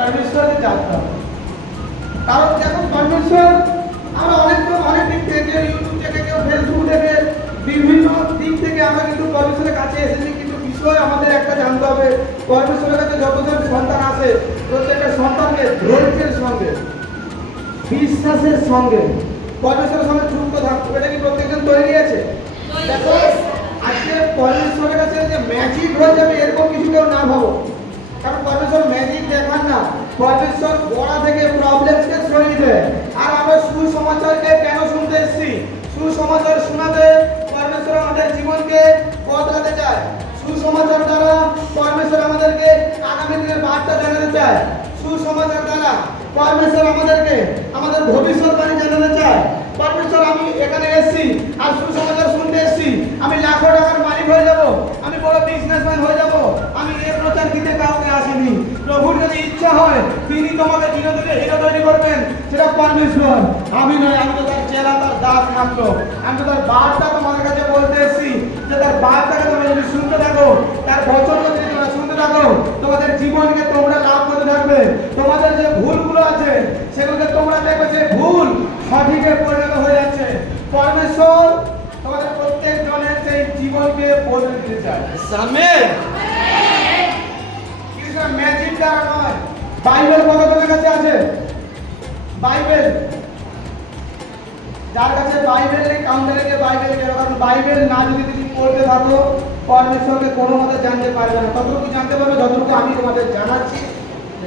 পরমেশ্বরকে জানতে হবে। কারণ দেখো পরমেশ্বর আমরা অনেক দিক থেকে, কেউ ইউটিউব থেকে, কেউ ফেসবুক থেকে, বিভিন্ন দিক থেকে আমরা কিন্তু পরমেশ্বরের কাছে এসেছি, কিন্তু বিষয় আমাদের একটা জানতে হবে, পরমেশ্বরের কাছে যতজন সন্তান আসে প্রত্যেকটা সন্তানকে ধৈর্যের সঙ্গে, বিশ্বাসের সঙ্গে পরমেশ্বরের সঙ্গে যুক্ত থাকতে হবে। এটা কি প্রত্যেকজন তৈরি আছে? দেখো আজকে পরমেশ্বরের কাছে যে ম্যাজিক হয়ে যাবে এরকম কিছু কেউ না ভাবো, কারণ পরমেশ্বর ম্যাজিক দেখান না, পরমেশ্বর গোড়া থেকে প্রবলেমকে সরিয়ে দেয়। আর আমরা সুসমাচারকে কেন শুনতে এসেছি? সুসমাচার শোনাতে পরমেশ্বর আমাদের জীবনকে বদলাতে চায়। সুসমাচার দ্বারা পরমেশ্বর আমাদেরকে আগামী দিনের বার্তা জানাতে চায়। সুসমাচার দ্বারা পরমেশ্বর আমাদেরকে আমাদের ভবিষ্যৎবাণী জানাতে চায়। পরমেশ্বর আমি এখানে এসেছি আর সুসমাচার শুনতে এসেছি, আমি লাখো টাকার মালিক হয়ে যাব, আমি বড় বিজনেসম্যান হয়ে যাব, আমি এ প্রচার দিতে কাউকে আসিনি। প্রভুর যদি ইচ্ছা হয় তিনি তোমাকে ধীরে ধীরে হিরো তৈরি করবেন, সেটা পরমেশ্বর, আমি নয়। আমি তো তার চেলা, তার দাস মাত্র। আমি তো তার বার্তা তোমাদের কাছে বলতে এসেছি, যে তার বার্তাকে তোমরা যদি শুনতে থাকো, তার বচনকে যদি তোমরা শুনতে থাকো, তোমাদের জীবনকে তোমরা লাভ করতে থাকবে। তোমাদের যে ভুলগুলো আছে সেগুলোকে তোমরা দেখবে যে ভুল সঠিকে পরিণত হয়ে যাচ্ছে। পরমেশ্বর তোমাদের প্রত্যেক জনের সেই জীবনকে বদলে দিতে চায়। আমেন। কিছু ম্যাজিক দ্বারা নয়। বাইবেল কতজনের কাছে আছে? বাইবেল যার কাছে বাইবেল নেই, কাউন্টারে গিয়ে বাইবেল কেন? কারণ বাইবেল না যদি তুমি পড়তে থাকো পরমেশ্বরকে কোনো মতে জানতে পারবে না। ততটুকু জানতে পারবে যতটুকু আমি তোমাদের জানাচ্ছি,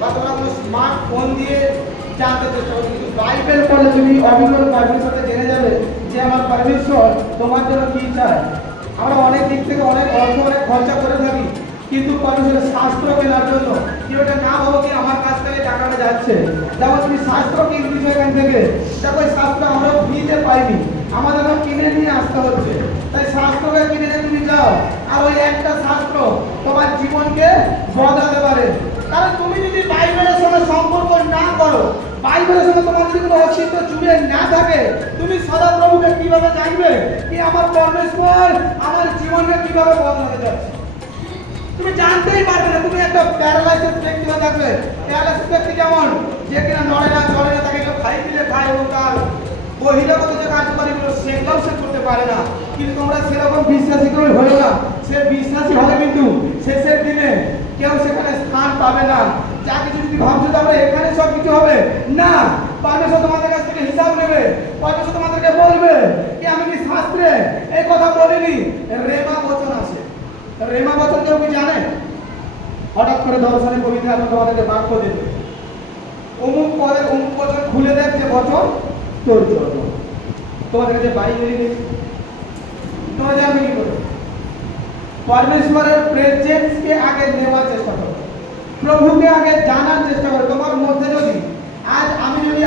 বা তোমরা কোনো স্মার্টফোন দিয়ে জানতে চেষ্টা করো। কিন্তু বাইবেল পড়লে তুমি অবিকল পরমেশ্বরকে জেনে যাবে যে আমার পরমেশ্বর তোমার জন্য কি চায়। আমরা অনেক দিক থেকে অনেক অর্থ অনেক খরচা করে থাকি, কিন্তু পরমেশ্বরের শাস্ত্র কেনার জন্য কি ওটা না ভাবো কি আমার কাছ থেকে টাকাটা যাচ্ছে। যেমন তুমি শাস্ত্র কিনতেছো এখান থেকে, দেখো এই শাস্ত্র আমরা ফ্রিতে পাইনি, আমাদের কিনে নিয়ে আসতে হচ্ছে। তাই শাস্ত্রকে কিনে নিয়ে তুমি যাও, আর ওই একটা শাস্ত্র তোমার জীবনকে বদলাতে পারে। কারণ তুমি যদি বাইবেলের সঙ্গে সম্পর্ক না করো, বাইবেলের সঙ্গে তোমার যদি কোনো অস্তিত্ব জুড়ে না থাকে, তুমি সদাপ্রভুকে কিভাবে জানবে কি আমার পরমেশ্বর আমার জীবনকে কিভাবে বদলাতে যাচ্ছে? তুমি জানতেই পারবে না। তুমি একটা প্যারালাইসিস ব্যক্তি হয়ে থাকবে। প্যারালাইসিস ব্যক্তি যেমন, যে কিনা নড়ে না চলে না, তাকে কেউ খাই দিলে খায়, এবং তার বহিরাগত যে কার্যকরীগুলো সেগুলোও সে করতে পারে না। কিন্তু তোমরা সেরকম বিশ্বাসী করে হলো না। সে বিশ্বাসী হবে, কিন্তু শেষের দিনে কেউ সেখানে স্থান পাবে না। যা কিছু যদি ভাবছো তো আমরা এখানে সব কিছু হবে না, পরমেশ্বর তোমাদের কাছ থেকে হিসাব নেবে। পরমেশ্বর তোমাদেরকে বলবে কি আমি কি শাস্ত্রে এই কথা বলিনি? রেমা বচন আছে। রেমা বচন কেউ কি জানে? হঠাৎ করে দর্শনে কবিতা আমি তোমাদেরকে বাক্য দেবে, অমুক পদের অমুক বচন খুলে দেখ যে বচন তোর জন্য। তোমাদের কাছে বাইবেল নেই, তোমরা জানবে কি করে? পরমেশ্বরের প্রেজেন্সকে আগে নেওয়ার চেষ্টা করো, প্রভুকে আগে জানার চেষ্টা করো। তোমার মধ্যে যদি আজ আমি যদি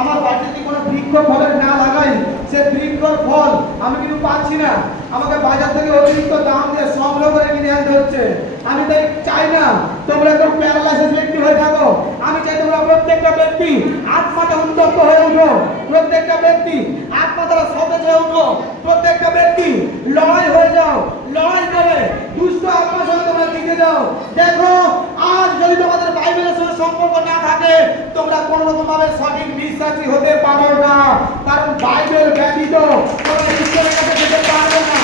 আমার বাড়িতে কোনো বৃক্ষ ফলের না লাগাই, সে বৃক্ষর ফল আমি কিন্তু পাচ্ছি না, আমাকে বাজার থেকে অতিরিক্ত দাম দিয়ে সংগ্রহ করে কিনে আনতে হচ্ছে। আমি তাই চাই না তোমরা কেউ প্যারালাইসিস ব্যক্তি হয়ে থাকো। আমি চাই তোমরা প্রত্যেকটা ব্যক্তি আত্মাতে উত্তপ্ত হয়ে উঠো, প্রত্যেকটা ব্যক্তি আত্মা দ্বারা সতেজ হয়ে উঠো, প্রত্যেকটা ব্যক্তি লড়াই হয়ে যাও, লড়াই করে দুষ্ট আত্মার সঙ্গে তোমরা জিতে যাও। দেখো আজ যদি তোমাদের বাইবেলের সঙ্গে সম্পর্ক না থাকে, তোমরা কোনো রকম ভাবে সঠিক বিশ্বাসী হতে পারো না। কারণ বাইবেল ব্যতীত তোমরা ঈশ্বরের কাছে যেতে পারবে না।